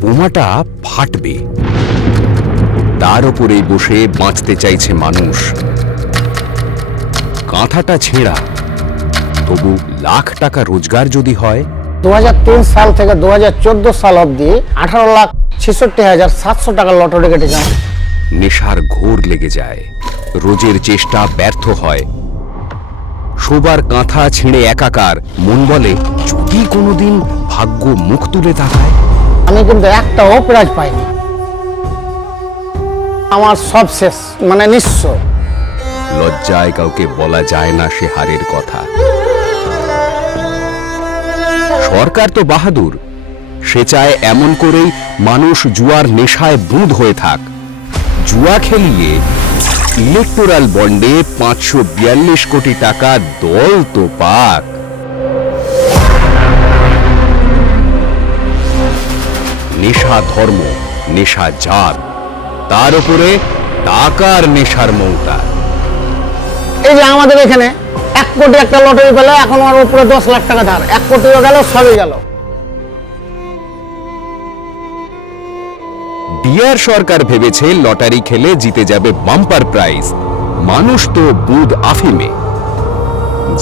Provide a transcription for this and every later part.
বোমাটা ফাটবে। তার ওপরেই বসে বাঁচতে চাইছে মানুষ। কাঁথাটা ছেঁড়া তবু লাখ টাকা রোজগার যদি হয়। দু সাল থেকে দু সাল অবধি আঠারো লাখ ছেষট্টি হাজার সাতশো টাকা লটারি কেটেছে আমার। নেশার ঘোর লেগে যায়। রোজের চেষ্টা ব্যর্থ হয়। শোবার কাঁথা ছিঁড়ে একাকার মন বলে যদি কোনোদিন ভাগ্য মুখ তুলে তাকায় আমি কিন্তু একটাও প্রাইজ পাইনি। আমার সব শেষ মানে নিঃস্ব। লজ্জায় কাউকে বলা যায় না সে হারের কথা। সরকার তো বাহাদুর। সে চায় এমন করেই মানুষ জুয়ার নেশায় বুঁদ হয়ে থাক। জুয়া খেলিয়ে ইলেকটোরাল বন্ডে পাঁচশো বিয়াল্লিশ কোটি টাকা দল তো পাক নেশা ধর্ম নেশা জাত তার উপরে টাকার নেশার মৌতা। এই যে আমাদের এখানে এক কোটি একটা লটারি পেলে এখন আমার উপরে দশ লাখ টাকা ধার। এক কোটিও গেল সবই গেল। বিয়ার সরকার ভেবেছে লটারি খেলে জিতে যাবে বাম্পার প্রাইজ। মানুষ তো বুধ আফিমে।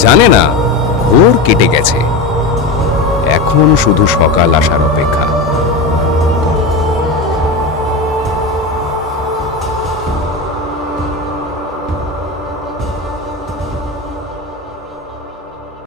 জানে না ভোর কেটে গেছে। এখন শুধু সকাল আসার অপেক্ষা।